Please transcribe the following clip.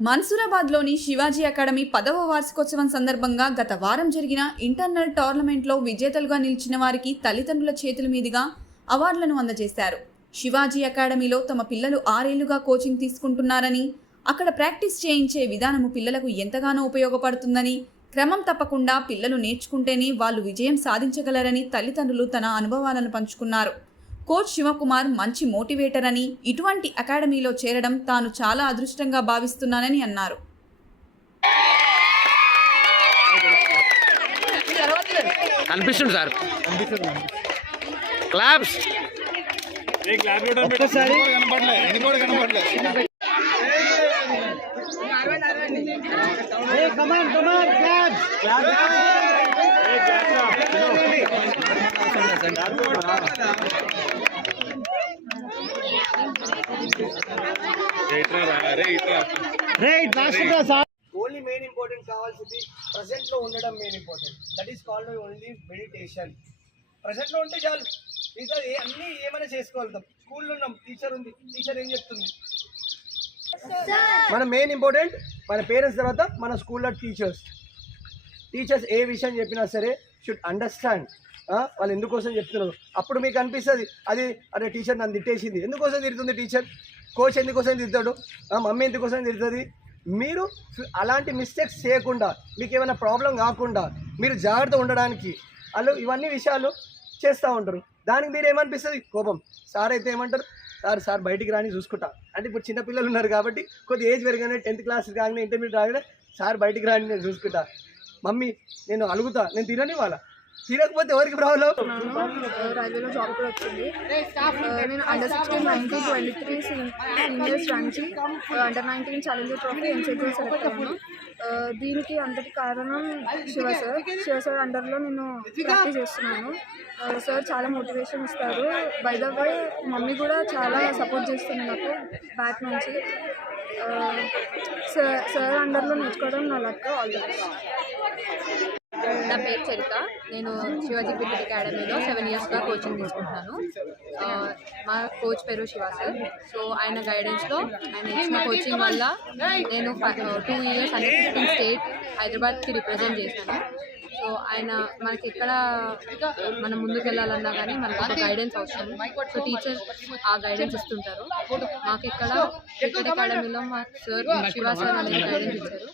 మన్సూరాబాద్లోని Shivaji academy పదవ వార్షికోత్సవం సందర్భంగా గత వారం జరిగిన ఇంటర్నల్ టోర్నమెంట్లో విజేతలుగా నిలిచిన వారికి తల్లిదండ్రుల చేతుల మీదుగా అవార్డులను అందజేశారు. శివాజీ అకాడమీలో తమ పిల్లలు ఆరేళ్ళుగా కోచింగ్ తీసుకుంటున్నారని అక్కడ ప్రాక్టీస్ చేయించే విధానము పిల్లలకు ఎంతగానో ఉపయోగపడుతుందని క్రమం తప్పకుండా పిల్లలు నేర్చుకుంటేనే వాళ్ళు విజయం సాధించగలరని తల్లిదండ్రులు తన అనుభవాలను పంచుకున్నారు. కోచ్ శివకుమార్ మంచి మోటివేటర్ అని ఇటువంటి అకాడమీలో చేరడం తాను చాలా అదృష్టంగా భావిస్తున్నానని అన్నారు. కనిపిస్తుంది సార్. క్లాప్స్. ఒక్కసారి. కనపడలే ఇది కూడా కనపడలే. Come on come on clap right only main important కావాల్సింది present లో ఉండడం main important that is called only మెడిటేషన్లో ఉంటే చాలు. ఇంకా అన్నీ ఏమైనా చేసుకోగలుగుతాం. స్కూల్లో ఉన్నాం. టీచర్ ఉంది. టీచర్ ఏం చెప్తుంది? మన మెయిన్ ఇంపార్టెంట్ మన పేరెంట్స్ తర్వాత మన స్కూల్లో టీచర్స్ టీచర్స్ ఏ విషయం చెప్పినా సరే షుడ్ అండర్స్టాండ్ వాళ్ళు ఎందుకోసం చెప్తున్నారు? అప్పుడు మీకు అనిపిస్తుంది అది అరే టీచర్ నన్ను తిట్టేసింది. ఎందుకోసం తిడుతుంది టీచర్? కోచ్ ఎందుకోసం తిడతాడు? మమ్మీ ఎందుకోసం తిడుతుంది? మీరు అలాంటి మిస్టేక్స్ చేయకుండా మీకు ఏమైనా ప్రాబ్లం కాకుండా మీరు జాగ్రత్త ఉండడానికి వాళ్ళు ఇవన్నీ విషయాలు చేస్తూ ఉంటారు. దానికి మీరు ఏమనిపిస్తుంది? కోపం. సార్ అయితే ఏమంటారు? సార్ సార్ బయటికి రాని చూసుకుంటా. అంటే ఇప్పుడు చిన్నపిల్లలు ఉన్నారు కాబట్టి కొద్ది ఏజ్ పెరగానే టెన్త్ క్లాస్ కాగానే ఇంటర్మీడియట్ రాగానే సార్ బయటికి రాని నేను చూసుకుంటా. మమ్మీ నేను అలుగుతా నేను తినని వాళ్ళ తినకపోతే ఎవరికి ప్రాబ్లం రైల్వేలో జాబ్ కూడా వచ్చింది. Uh, నేను under sixteen nineteen twenty three seniors నుంచి under nineteen challenger trophy NCT select అయ్యాను. Uh, దీనికి అంతటి కారణం శివ సార్. శివ సార్ అండర్లో నేను ప్రాక్టీస్ చేస్తున్నాను. Uh, సార్ చాలా మోటివేషన్ ఇస్తారు. బై ద వే మమ్మీ కూడా చాలా సపోర్ట్ చేస్తుంది నాకు బ్యాక్ నుంచి. ఆ, సార్ సార్ అండర్లో నేర్చుకోవడం నా లక్. ఆల్ ది బెస్ట్ నా పేరు చరిత. నేను శివాజీ క్రికెట్ అకాడమీలో సెవెన్ ఇయర్స్గా కోచింగ్ తీసుకుంటున్నాను. మా కోచ్ పేరు శివ సార్. సో ఆయన గైడెన్స్లో ఆయన ఇచ్చిన కోచింగ్ వల్ల నేను టూ ఇయర్స్ అంటే ఫిఫ్టీన్ స్టేట్ హైదరాబాద్కి రిప్రజెంట్ చేశాను. సో ఆయన మనకి ఎక్కడ మనం ముందుకు వెళ్ళాలన్నా కానీ మనకు ఒక గైడెన్స్ అవసరం. సో టీచర్ ఆ గైడెన్స్ ఇస్తుంటారు. మాకు ఇక్కడ క్రికెట్ అకాడమీలో మా సార్ శివ సార్ అనేది గైడెన్స్ ఇచ్చారు.